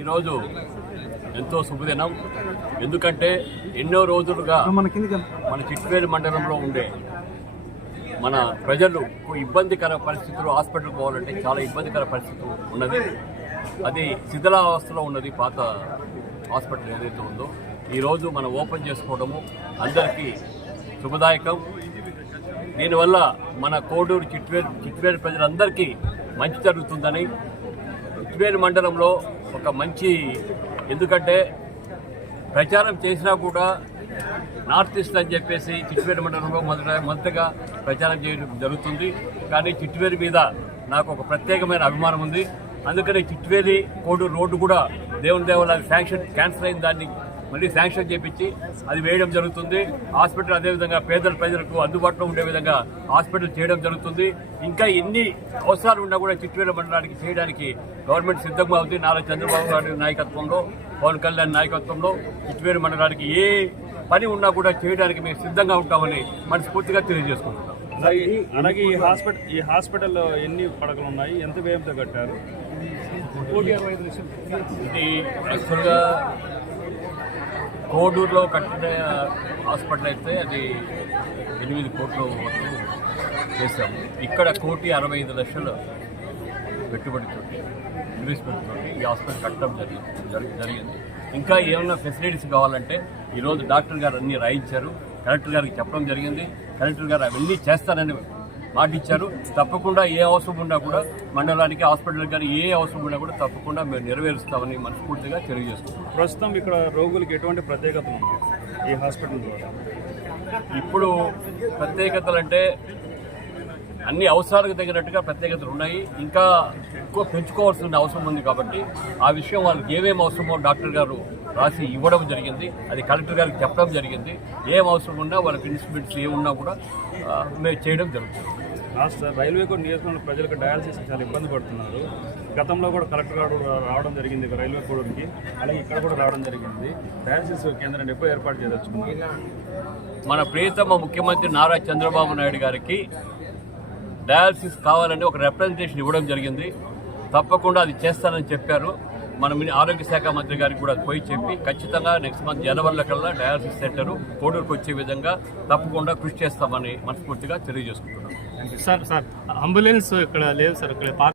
ఈరోజు ఎంతో శుభదినం. ఎందుకంటే ఎన్నో రోజులుగా మన చిట్వేలు మండలంలో ఉండే మన ప్రజలు ఇబ్బందికర పరిస్థితులు, హాస్పిటల్కి పోవాలంటే చాలా ఇబ్బందికర పరిస్థితి ఉన్నది. అది శిథిలావస్థలో ఉన్నది పాత హాస్పిటల్ ఏదైతే ఉందో. ఈరోజు మనం ఓపెన్ చేసుకోవడము అందరికీ శుభదాయకం. దీనివల్ల మన కోడూరు చిట్వేలు ప్రజలందరికీ మంచి జరుగుతుందని, చిట్వేలు మండలంలో ఒక మంచి, ఎందుకంటే ప్రచారం చేసినా కూడా నార్త్ ఈస్ట్ అని చెప్పేసి చిట్వేలు మండలంలో మొదటగా ప్రచారం చేయడం జరుగుతుంది. కానీ చిట్వేలు మీద నాకు ఒక ప్రత్యేకమైన అభిమానం ఉంది. అందుకని చిట్వేలి కోడూరు రోడ్డు కూడా దేవుని దేవాల శాంక్షన్ క్యాన్సిల్ అయిన దాన్ని మళ్ళీ శాంక్షన్ చేపించి అది వేయడం జరుగుతుంది. హాస్పిటల్ అదేవిధంగా పేదల ప్రజలకు అందుబాటులో ఉండే విధంగా హాస్పిటల్ చేయడం జరుగుతుంది. ఇంకా ఎన్ని అవసరాలు ఉన్నా కూడా చిట్వేలు మండలానికి చేయడానికి గవర్నమెంట్ సిద్ధంగా ఉంది. నారా చంద్రబాబు గారి నాయకత్వంలో, పవన్ కళ్యాణ్ నాయకత్వంలో చిట్వేలు మండలానికి ఏ పని ఉన్నా కూడా చేయడానికి మేము సిద్ధంగా ఉంటామని మనస్ఫూర్తిగా తెలియజేసుకుంటున్నాం. అలాగే ఈ హాస్పిటల్లో ఎన్ని పడకలు ఉన్నాయి, ఎంత వ్యయంతో కట్టారు? ఇది యాక్చువల్గా కోడూరులో కట్టిన హాస్పిటల్ అయితే అది 8 కోట్ల వరకు చేశాము. ఇక్కడ 1,65,00,000 పెట్టుబడితో ఇన్వెస్ట్మెంట్ తోటి ఈ హాస్పిటల్ కట్టడం జరిగింది. ఇంకా ఏమైనా ఫెసిలిటీస్ కావాలంటే ఈరోజు డాక్టర్ గారు అన్నీ రాయించారు. కలెక్టర్ గారికి చెప్పడం జరిగింది. కలెక్టర్ గారు అవన్నీ చేస్తారని మాట ఇచ్చారు. తప్పకుండా ఏ అవసరం ఉన్నా కూడా మండలానికి, హాస్పిటల్ కానీ ఏ అవసరం ఉన్నా కూడా తప్పకుండా మేము నెరవేరుస్తామని మనస్ఫూర్తిగా తెలియజేస్తున్నాం. ప్రస్తుతం ఇక్కడ రోగులకు ఎటువంటి ప్రత్యేకత ఉంది ఈ హాస్పిటల్ ద్వారా? ఇప్పుడు ప్రత్యేకతలు అంటే అన్ని అవసరాలకు తగినట్టుగా ప్రత్యేకతలు ఉన్నాయి. ఇంకా ఎక్కువ పెంచుకోవాల్సిన అవసరం ఉంది. కాబట్టి ఆ విషయం వాళ్ళకి ఏమేమి అవసరమో డాక్టర్ గారు రాసి ఇవ్వడం జరిగింది. అది కలెక్టర్ గారికి చెప్పడం జరిగింది. ఏం అవసరం ఉన్నా వాళ్ళకి ఇన్స్ట్రుమెంట్స్ ఏమున్నా కూడా మేము చేయడం జరుగుతుంది. రాష్ట్ర రైల్వే కోడ్ నియోజకవర్గంలో ప్రజలకు డయాలసిస్ చాలా ఇబ్బంది పడుతున్నారు. గతంలో కూడా కలెక్టర్ గారు రావడం జరిగింది రైల్వే కోడ్కి, అలాగే ఇక్కడ కూడా రావడం జరిగింది. డయాలసిస్ కేంద్రాన్ని ఎప్పుడు ఏర్పాటు చేయదలుచుకున్నారు? మన ప్రియతమ ముఖ్యమంత్రి నారా చంద్రబాబు నాయుడు గారికి డయాలసిస్ కావాలని ఒక రిప్రజెంటేషన్ ఇవ్వడం జరిగింది. తప్పకుండా అది చేస్తానని చెప్పారు. మన ఆరోగ్య శాఖ మంత్రి గారికి కూడా పోయి చెప్పి ఖచ్చితంగా నెక్స్ట్ మంత్ జనవరిలో కల్లా డయాలసిస్ సెంటర్ కోడూరుకు వచ్చే విధంగా తప్పకుండా కృషి చేస్తామని మనస్ఫూర్తిగా తెలియజేసుకుంటున్నాం. సార్ అంబులెన్స్ ఇక్కడ లేదు సార్. ఇక్కడ